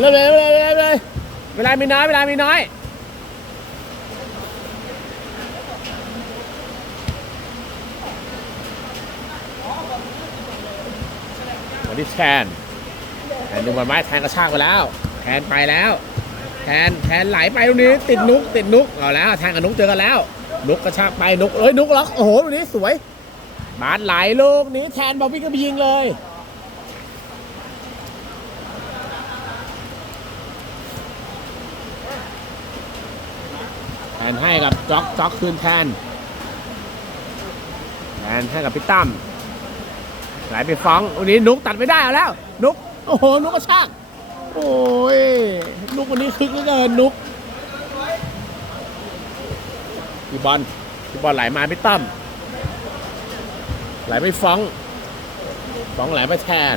เร็วเลยเร็วเลยเร็วเลยเวลามีน้อยเวลามีน้อย วันนี้แทนแทนดึงบอลไม้แทนกระชากไปแล้ว แทนไปแล้ว แทนแทนไหลไปตรงนี้ติดนุกติดนุกเอาแล้วแทนกับนุกเจอกันแล้ว นุกกระชากไปนุกเอ้ยนุกล็อกโอ้โหวันนี้สวยบาสไหลลูกนี้แทนบอลวิ่งก็ไปยิงเลย ทนให้กับจ็อกจ็อกคืนแทนแทนให้กับพี่ตั้มไหลไปฟ้องวันนี้นุกตัดไม่ได้เอาแล้ว นุกโอ้โหนุกกระชากโอ้ยนุกวันนี้คึกเหลือเกินนุกพี่บอลพี่บอลไหลมาพี่ตั้มไหลไปฟ้องฟ้องไหลไปแทน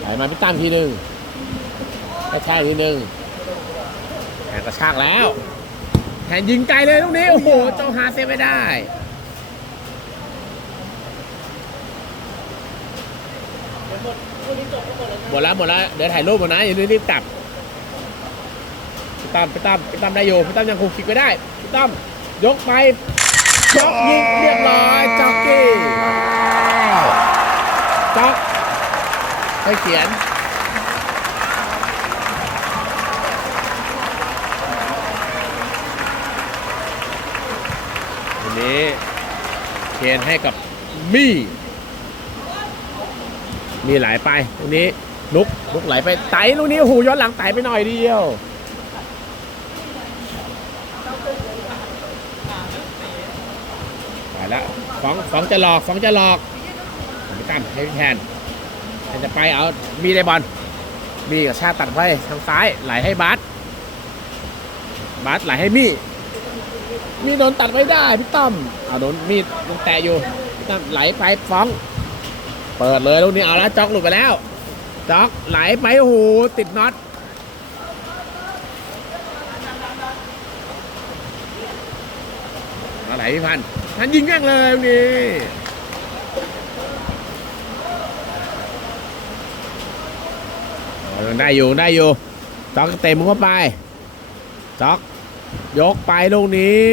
ไหลมาพี่ตั้มทีหนึ่งให้แทนทีหนึ่ง แทนกระชากแล้วแทนยิงไกลเลยลูกนี้โอ้โหเจ้าหาเซฟไม่ได้หมดแล้วหมดแล้วเดี๋ยวถ่ายรูปหมดนะอย่าลืมรีบกลับพี่ตั้มพี่ตั้มพี่ตั้มได้อยู่พี่ตั้มยังคงคิกไว้ได้พี่ตั้มยกไปจ็อกยิงเรียบร้อยจ็อกกี้จ็อกให้เขียน นี้เคนให้กับมี่ มีไหลไปตรงนี้ลุกลุกไหลไปไต่ลูกนี้โอ้โหย้อนหลังไต่ไปหน่อยเดียวไปแล้วฟองฟองจะหลอกฟองจะหลอกไม่ตั้มให้แทนแทนจะไปเอามีได้บอลมีกับชาติตัดไปทางซ้ายไหลให้บาสบาสไหลให้มี่ มีดโดนตัดไม่ได้พี่ตั้มเอาโดนมีดยังแตะอยู่ตั้มไหลไปฟ้อง เปิดเลยลูกนี้เอาแล้วจ็อกหลุดไปแล้วจ็อกไหลไปโอ้โหติดน็อตอาไหลพี่พันพันยิงแง่งเลยลูกนี้ได้อยู่ได้อยู่จ็อกเต็มเข้าไปจ็อก ยกไปลูกนี้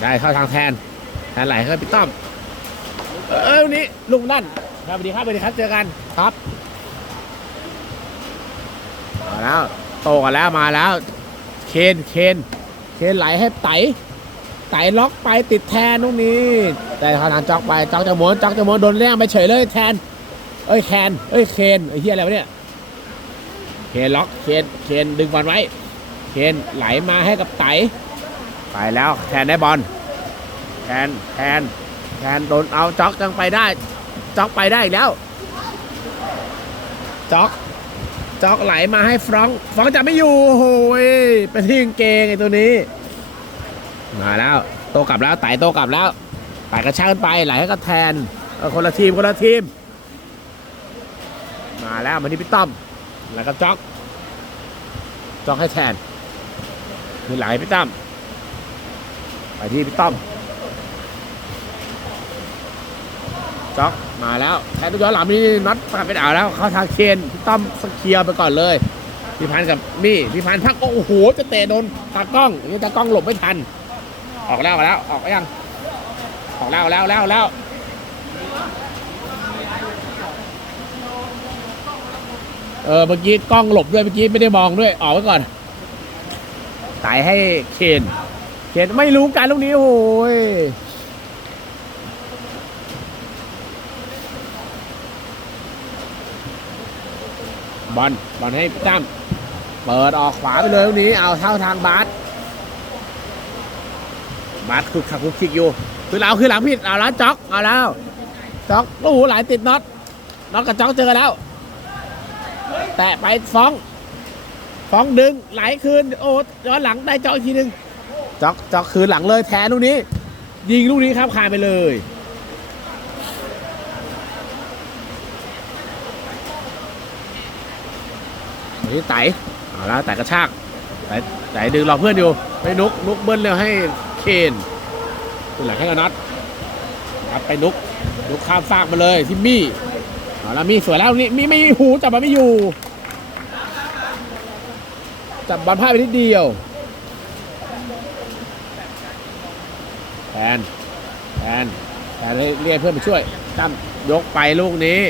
ได้เข้าทางแทนแทนไหลเข้าพี่ต้อม เออลูกนี้ลุงนั่นครับสวัสดีครับสวัสดีครับเจอกันครับมาแล้วโตกันแล้วมาแล้ว เคนเคนเคนไหลให้ไตไตล็อกไปติดแทนลูกนี้ แต่เข้าทางจอกไปจอกจะหม้วนจอกจะหม้วนโดนเลี้ยงไปเฉยเลยแทน เอ้ยแคนเอ้ยเคนไอ้เหี้ยอะไรวะเนี่ยเคนล็อกเคนเคนดึงบอลไว้ เคนไหลมาให้กับไตไปแล้วแทนได้บอลแทนแทนแทนโดนเอาจ็อกจังไปได้จ็อกไปได้อีกแล้วจ็อกจ็อกไหลมาให้ฟรองก์ฟรองก์จะไม่อยู่โอ้โหยเป็นที่กางเกงไอ้ตัวนี้ มาแล้วโตกลับแล้วไต่โตกลับแล้วไต่กระชากขึ้นไปไหลให้กับแทนเออคนละทีมคนละทีม มาแล้วมาที่พี่ต้อมแล้วก็จ็อกจ็อกให้แทน มีไหลพี่ตั้มไปที่พี่ต้อมจ็อกมาแล้วแทนตัวย้อนหลังนี่น็อตตัดไปเอาแล้ว เข้าทางเคนพี่ต้อมสกเคียร์ไปก่อนเลยพี่พันธ์กับนี่พี่พันธ์พักโอ้โหจะเตะโดนตากล้องอย่างนี้ตากล้องหลบไม่ทัน ออกแล้วออกแล้วออกไปยังออกแล้วแล้วแล้วแล้วเออเมื่อกี้กล้องหลบด้วยเมื่อกี้ไม่ได้มองด้วยออกไว้ก่อน ไต่ให้เคนเคนไม่รู้การลูกนี้โอ้ยบอลบอลให้ตั้มเปิดออกขวาไปเลยลูกนี้ เอาเท่าทางบาสบาสคือขับคุกคิกอยู่ คือเราคือหลังผิดเอาแล้วจ็อกเอาแล้วจ็อกโอ้โหหลายติดน็อตน็อตกับจ็อกเจอกันแล้ว แตะไปฟ้อง ฟ้องดึงไหลคืนโอ้ย้อนหลังได้จ็อกอีกทีหนึงจ็อกจ็อกคืนหลังเลยแทนลูกนี้ ยิงลูกนี้ข้ามคานไปเลยนี่ไต่เอาแล้วไต่กระชากไต่ไต่ดึงรอเพื่อนอยู่ไปนุกนุกเบิ้ลเร็วให้เคนขึ้นหลังให้กับนัดนัดไปนุกนุกข้ามฟากมาเลยที่มี่เอาแล้วมีสวยแล้วนี่มีไม่มีหูจับมันไม่อยู่ จับบอลพลาดไปนิดเดียวแทนแทนแทนเรียกเพื่อนมาช่วยตั้มยกไปลูกนี้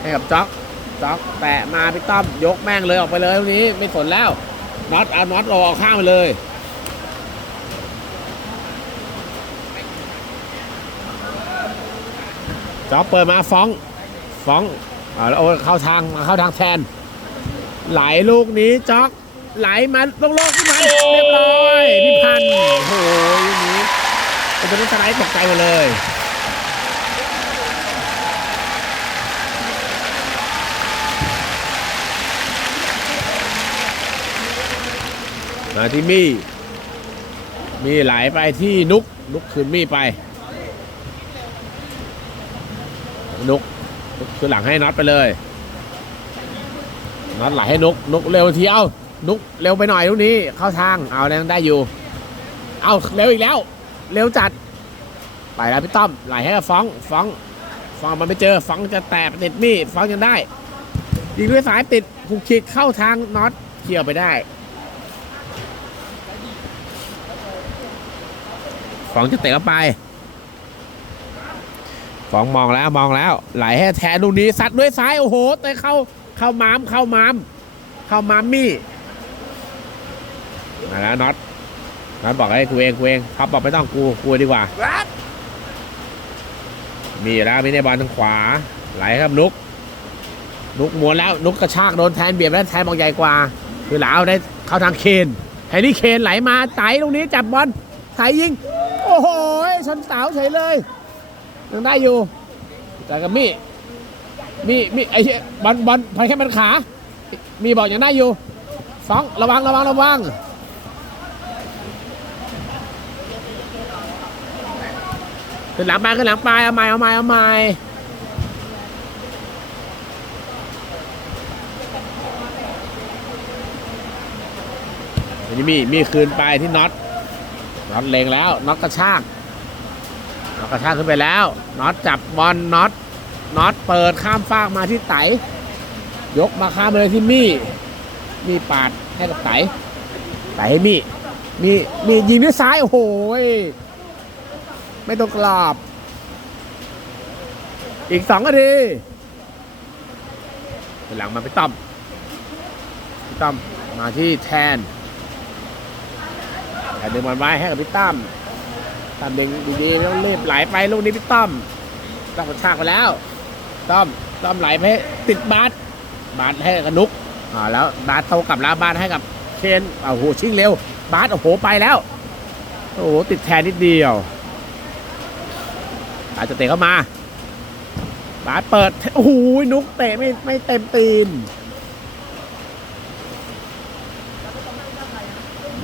ให้กับจ็อกจ็อกแตะมาพี่ต้อมยกแม่งเลยออกไปเลยลูกนี้ไม่สนแล้วน็อตเอาน็อตออกข้างไปเลยจ็อกเปิดมาฟ้องฟ้องเอาแล้วโอ้เข้าทางมาเข้าทางแทนไหลลูกนี้จ็อก ไหลมาลงโลกพี่พันธุ์เรียบร้อยพี่พันธุ์โอ้โหอย่างนี้เป็นตัวนี้สไลด์ตกใจหมดเลยมาที่มี่ มีไหลไปที่นุก นุกคืนมี่ไป นุกนุกคือหลังให้น็อตไปเลย น็อตไหลให้นุก นุกเร็วทีเอ้า นุกเร็วไปหน่อยลูกนี้ เข้าทางเอาแล้วยังได้อยู่ เอาเร็วอีกแล้ว เร็วจัด ไปแล้วพี่ต้อมไหลให้กับฟ้องฟ้องฟ้องมันไม่เจอฟ้องจะแตะติดมีฟ้องยังได้ยิงด้วยสายติดคุกคิกเข้าทางน็อตเขี่ยวไปได้ฟองจะเตะเข้าไปฟองมองแล้วมองแล้ว ไหลให้แทนลูกนี้ซัดด้วยซ้ายโอ้โหแต่เข้าเข้ามามเข้ามามเข้ามามมี่ มาแล้วน็อตน็อตบอกให้กูเองกูเองท็อปบอกไม่ต้องกูกูดีกว่า มีแล้วมีในบอลทางขวา ไหลครับนุก นุกม้วนแล้วนุกกระชากโดนแทนเบียดแล้วแทนบอกใหญ่กว่า คือหลาวได้เข้าทางเคนแฮร์รี่เคนไหลมาไต่ตรงนี้จับบอลไถ่ยิง โอ้โหชนเสาเฉยเลยยังได้อยู่ แต่กับมี่มีมีไอ้เหี้ยบอลบอลพายแค่มันขา มีบอกยังได้อยู่สองระวังระวังระวัง ขึ้นหลังไปขึ้นหลังไปเอาใหม่เอาใหม่เอาใหม่อันนี้มีมีคืนไปที่น็อตน็อตเลงแล้วน็อตกระชากน็อตกระชากขึ้นไปแล้วน็อตจับบอลน็อตน็อตเปิดข้ามฟากมาที่ไต ยกมาข้ามไปเลยที่มี่มี่ปาดให้กับไตไตให้มี่มี่มี่ยิงด้วยซ้ายโอ้โห ไม่ต้องกรอบ อีกสองนาทีหลังมาไปต้อมพี่ต้อมมาที่แทนแทนดึงบอลไว้ให้กับพี่ตั้มตามเด้งดีๆไม่ต้องรีบไหลไปลูกนี้พี่ตั้มต้องกระชากไปแล้วต้อมต้อมไหลไปติดบาสบาสให้กับนุกอ่าแล้วบาสโตกลับแล้วบาสให้กับเคนอ้าวโหชิงเร็ว บาสโอ้โหไปแล้ว โอ้โหติดแทนนิดเดียว บาสจะเตะเข้ามาบาสเปิด โอ้โหนุกเตะไม่ไม่เต็มตีน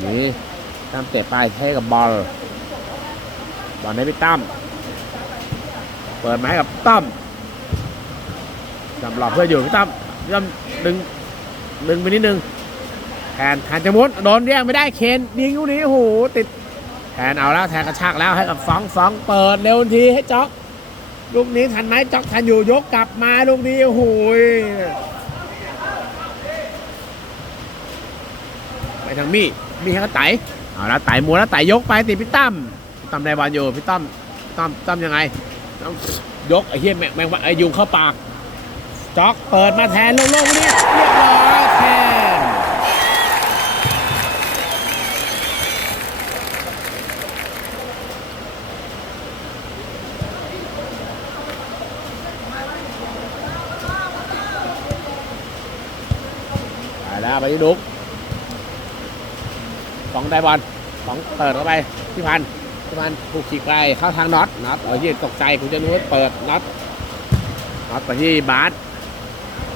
นี่ตามเตะไปให้กับบอล บอลให้พี่ตั้ม เปิดมาให้กับตั้มจำหลอกเพื่ออยู่พี่ตั้มพี่ตั้มดึง ดึงไปนิดนึงแทนแทนจะมุดโดนแย่งไม่ได้เคนยิงลูกนี้โอ้โหติด แทนเอาแล้วแทนกระชากแล้วให้กับฟองฟองเปิดเร็วทันทีให้จ็อกลูกนี้ทันไหมจ็อกทันอยู่ยกกลับมาลูกนี้โอ้โหไปทางมี่มี่ให้กับไตเอาแล้วไตมัวแล้วไตยกไปติพี่ตั้มตั้มได้บอลอยู่พี่ตั้มตั้มตั้มยังไงยกไอ้เหี้ยแมงแมงว่าไอ้ยุงเข้าปากจ็อกเปิดมาแทนโล่งๆนี่เรียบร้อยแทน ไปแล้วไปที่ดุกสองไดบอลสองเปิดเข้าไปที่พันที่มันผูกขีดไกลเข้าทางน็อตน็อตโอ้ยตกใจคุณจะนึกว่าเปิดน็อตน็อตไปที่บาส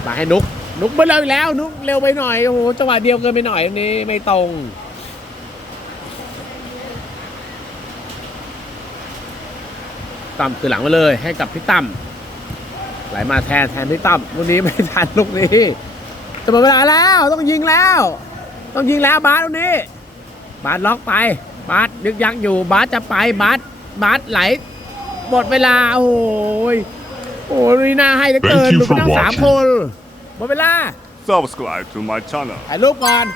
บาสให้นุกนุกไม่เร็วแล้ว นุกเร็วไปหน่อยโอ้โหจังหวะเดียวเกินไปหน่อยนี้ไม่ตรงตั้มคือหลังมาเลยให้กับพี่ตั้มไหลมาแทนแทนพี่ตั้มลูกนี้ไม่ทันลูกนี้ จะหมดเวลาแล้วต้องยิงแล้ว ต้องยิงแล้วบาสลูกนี้บาสล็อกไปบาสยึกยักอยู่บาสจะไปบาสบาสไหลหมดเวลาโอ้ยโโอ้ยน่าให้เหลือเกิน Thank you ดูไป for ตั้งสาม watching. คนหมดเวลา Subscribe to my channel. ถ่ายรูปก่อนบ